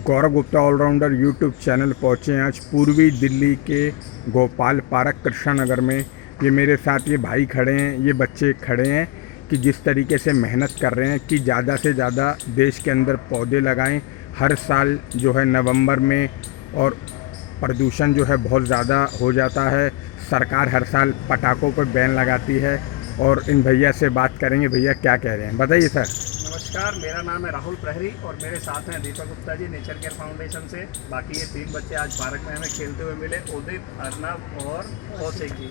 गौरव Gupta allrounder YouTube channel पहुँचे हैं आज पूर्वी दिल्ली के गोपाल पार्क कृष्णा नगर में। ये मेरे साथ ये भाई खड़े हैं, ये बच्चे खड़े हैं कि जिस तरीके से मेहनत कर रहे हैं कि ज़्यादा से ज़्यादा देश के अंदर पौधे लगाएं। हर साल जो है नवंबर में और प्रदूषण जो है बहुत ज़्यादा हो जाता है। सरकार हर साल पटाखों पर बैन लगाती है और इन भैया से बात करेंगे। भैया क्या कह रहे हैं, बताइए सर। नमस्कार, मेरा नाम है राहुल प्रहरी और मेरे साथ हैं Deepak Gupta ji nature care foundation से। बाकी ये 3 बच्चे आज पार्क में हमें खेलते हुए मिले, उदित, अर्नब और कौशिक जी।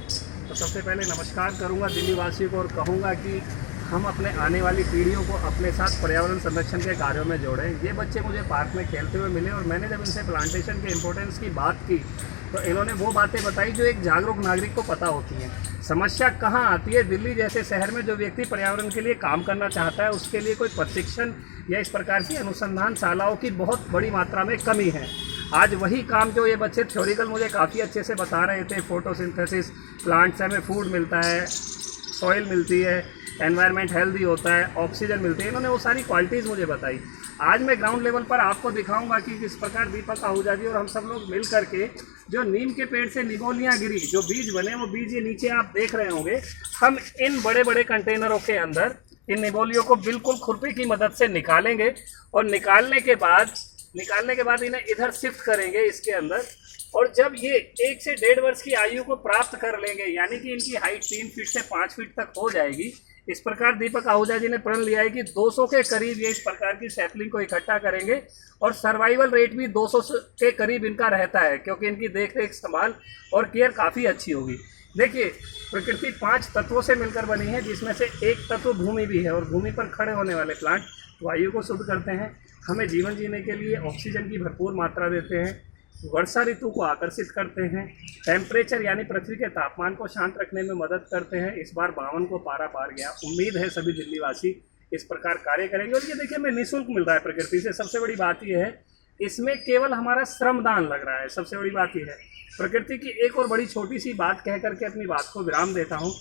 तो सबसे पहले नमस्कार करूंगा दिल्ली वासियों को और कहूंगा कि हम अपने आने वाली पीढ़ियों को अपने साथ पर्यावरण संरक्षण के कार्यों में जोड़ें। ये बच्चे मुझे पार्क में खेलते हुए मिले और मैंने जब इनसे प्लांटेशन के इम्पोर्टेंस की बात की तो इन्होंने वो बातें बताई जो एक जागरूक नागरिक को पता होती हैं। समस्या कहाँ आती है? दिल्ली जैसे शहर में जो व्यक्ति पर्यावरण के लिए काम करना चाहता है उसके लिए कोई प्रशिक्षण या इस प्रकार की अनुसंधान शालाओं की बहुत बड़ी मात्रा में कमी है। आज वही काम जो ये बच्चे थ्योरिकल मुझे काफ़ी अच्छे से बता रहे थे, फोटोसिंथेसिस, प्लांट से हमें फूड मिलता है, सॉइल मिलती है, एनवायरनमेंट हेल्दी होता है, ऑक्सीजन मिलती है, इन्होंने वो सारी क्वालिटीज़ मुझे बताई। आज मैं ग्राउंड लेवल पर आपको दिखाऊंगा कि किस प्रकार दीपक आहूजा जी और हम सब लोग मिल करके जो नीम के पेड़ से निमोलियाँ गिरी, जो बीज बने वो बीज ये नीचे आप देख रहे होंगे, हम इन बड़े बड़े कंटेनरों के अंदर इन निमोलियों को बिल्कुल खुरपी की मदद से निकालेंगे और निकालने के बाद इन्हें इधर शिफ्ट करेंगे इसके अंदर। और जब ये 1 से 1.5 वर्ष की आयु को प्राप्त कर लेंगे, यानी कि इनकी हाइट 3 फीट से 5 फीट तक हो जाएगी, इस प्रकार दीपक आहूजा जी ने प्रण लिया है कि 200 के करीब ये इस प्रकार की सैपलिंग को इकट्ठा करेंगे और सर्वाइवल रेट भी 200 के करीब इनका रहता है, क्योंकि इनकी देख रेख, संभाल और केयर काफ़ी अच्छी होगी। देखिए, प्रकृति 5 तत्वों से मिलकर बनी है, जिसमें से एक तत्व भूमि भी है और भूमि पर खड़े होने वाले प्लांट वायु को शुद्ध करते हैं, हमें जीवन जीने के लिए ऑक्सीजन की भरपूर मात्रा देते हैं, वर्षा ऋतु को आकर्षित करते हैं, टेम्परेचर यानी पृथ्वी के तापमान को शांत रखने में मदद करते हैं। इस बार 52 को पारा पार गया। उम्मीद है सभी दिल्लीवासी इस प्रकार कार्य करेंगे। और ये देखिए, हमें निःशुल्क मिल रहा है प्रकृति से। सबसे बड़ी बात यह है, इसमें केवल हमारा श्रमदान लग रहा है। सबसे बड़ी बात यह है। प्रकृति की एक और बड़ी छोटी सी बात कह करके अपनी बात को विराम देता हूँ।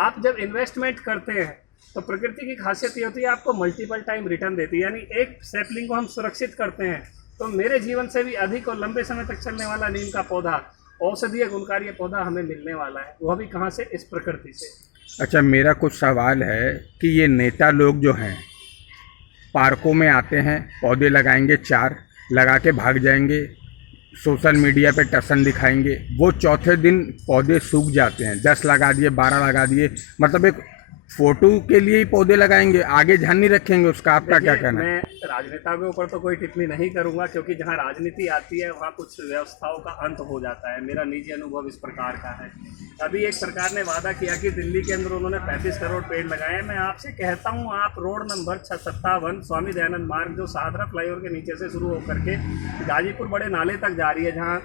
आप जब इन्वेस्टमेंट करते हैं तो प्रकृति की खासियत ये होती है, आपको मल्टीपल टाइम रिटर्न देती है। यानी एक सैपलिंग को हम सुरक्षित करते हैं तो मेरे जीवन से भी अधिक और लंबे समय तक चलने वाला नीम का पौधा, औषधीय गुणकारी पौधा हमें मिलने वाला है, वह भी कहाँ से? इस प्रकृति से। अच्छा, मेरा कुछ सवाल है कि ये नेता लोग जो हैं पार्कों में आते हैं, पौधे लगाएंगे, 4 लगा के भाग जाएंगे, सोशल मीडिया पे टसन दिखाएंगे, वो चौथे दिन पौधे सूख जाते हैं। 10 लगा दिए, 12 लगा दिए, मतलब एक फोटो के लिए ही पौधे लगाएंगे, आगे ध्यान नहीं रखेंगे उसका। आपका क्या कहना है? मैं राजनेता के ऊपर तो कोई टिप्पणी नहीं करूंगा, क्योंकि जहां राजनीति आती है वहां कुछ व्यवस्थाओं का अंत हो जाता है। मेरा निजी अनुभव इस प्रकार का है। अभी एक सरकार ने वादा किया कि दिल्ली के अंदर उन्होंने 35 करोड़ पेड़ लगाए। मैं आपसे कहता हूं, आप रोड नंबर 57 स्वामी दयानंद मार्ग, जो शाहदरा फ्लाईओवर के नीचे से शुरू होकर के गाजीपुर बड़े नाले तक जा रही है, जहाँ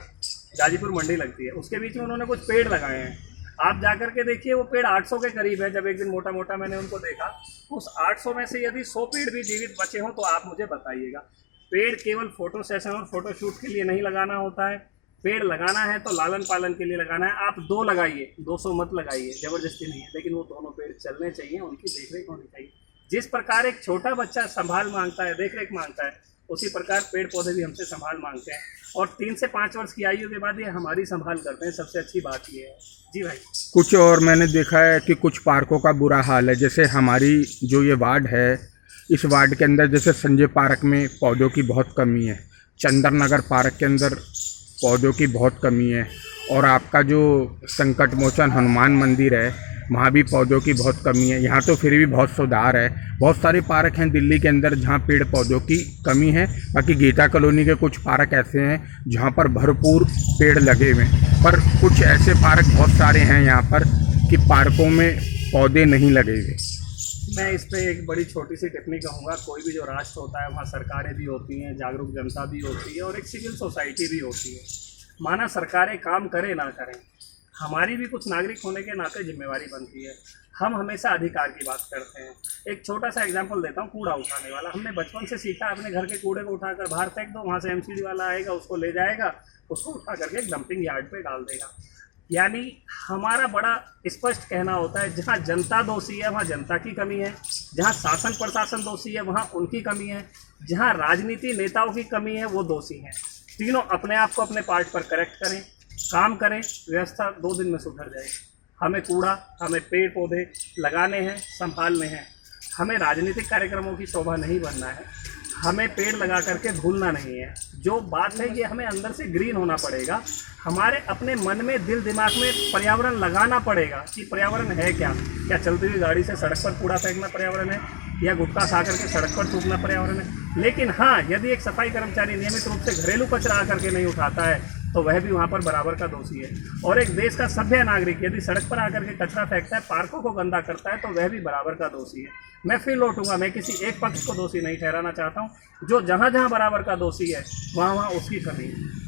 गाजीपुर मंडी लगती है, उसके बीच में उन्होंने कुछ पेड़ लगाए हैं। आप जाकर के देखिए, वो पेड़ 800 के करीब है। जब एक दिन मोटा मोटा मैंने उनको देखा, उस 800 में से यदि 100 पेड़ भी जीवित बचे हों तो आप मुझे बताइएगा। पेड़ केवल फोटो सेशन और फोटो शूट के लिए नहीं लगाना होता है। पेड़ लगाना है तो लालन पालन के लिए लगाना है। आप 2 लगाइए, 200 मत लगाइए, ज़बरदस्ती नहीं है, लेकिन वो दोनों पेड़ चलने चाहिए, उनकी देखरेख होनी चाहिए। जिस प्रकार एक छोटा बच्चा संभाल मांगता है, देखरेख मांगता है, उसी प्रकार पेड़ पौधे भी हमसे संभाल मांगते हैं। और 3 से 5 वर्ष की आयु के बाद ये हमारी संभाल करते हैं। सबसे अच्छी बात ये है। जी भाई। कुछ और मैंने देखा है कि कुछ पार्कों का बुरा हाल है। जैसे हमारी जो ये वार्ड है, इस वार्ड के अंदर जैसे संजय पार्क में पौधों की बहुत कमी है, चंदर नगर पार्क के अंदर पौधों की बहुत कमी है, और आपका जो संकट मोचन हनुमान मंदिर है वहाँ भी पौधों की बहुत कमी है। यहाँ तो फिर भी बहुत सुधार है। बहुत सारे पार्क हैं दिल्ली के अंदर जहाँ पेड़ पौधों की कमी है। बाकी गीता कॉलोनी के कुछ पार्क ऐसे हैं जहाँ पर भरपूर पेड़ लगे हुए हैं, पर कुछ ऐसे पार्क बहुत सारे हैं यहाँ पर कि पार्कों में पौधे नहीं लगे हुए। मैं इस पर एक बड़ी छोटी सी टिप्पणी कहूँगा। कोई भी जो राष्ट्र होता है वहाँ सरकारें भी होती हैं, जागरूक जनता भी होती है और एक सिविल सोसाइटी भी होती है। माना सरकारें काम करें ना करें, हमारी भी कुछ नागरिक होने के नाते जिम्मेवारी बनती है। हम हमेशा अधिकार की बात करते हैं। एक छोटा सा एग्जांपल देता हूँ, कूड़ा उठाने वाला। हमने बचपन से सीखा, अपने घर के कूड़े को उठाकर बाहर फेंक दो, वहाँ से एमसीडी वाला आएगा, उसको ले जाएगा, उसको उठा करके एक डंपिंग यार्ड पे डाल देगा। यानी हमारा बड़ा स्पष्ट कहना होता है, जहाँ जनता दोषी है वहाँ जनता की कमी है, जहाँ शासन प्रशासन दोषी है वहाँ उनकी कमी है, जहाँ राजनीति नेताओं की कमी है वो दोषी हैं। तीनों अपने आप को अपने पार्ट पर करेक्ट करें, काम करें, व्यवस्था 2 दिन में सुधर जाएगी। हमें कूड़ा, हमें पेड़ पौधे लगाने हैं, संभालने हैं। हमें राजनीतिक कार्यक्रमों की शोभा नहीं बनना है, हमें पेड़ लगा करके भूलना नहीं है। जो बात है ये हमें अंदर से ग्रीन होना पड़ेगा, हमारे अपने मन में, दिल दिमाग में पर्यावरण लगाना पड़ेगा कि पर्यावरण है क्या। क्या चलती हुई गाड़ी से सड़क पर कूड़ा फेंकना पर्यावरण है, या गुटखा खा करके सड़क पर थूकना पर्यावरण है। लेकिन हाँ, यदि एक सफाई कर्मचारी नियमित रूप से घरेलू कचरा आकर के नहीं उठाता है तो वह भी वहाँ पर बराबर का दोषी है। और एक देश का सभ्य नागरिक यदि सड़क पर आकर के कचरा फेंकता है, पार्कों को गंदा करता है, तो वह भी बराबर का दोषी है। मैं फिर लौटूंगा, मैं किसी एक पक्ष को दोषी नहीं ठहराना चाहता हूँ। जो जहाँ जहाँ बराबर का दोषी है वहाँ वहाँ उसकी कमी है।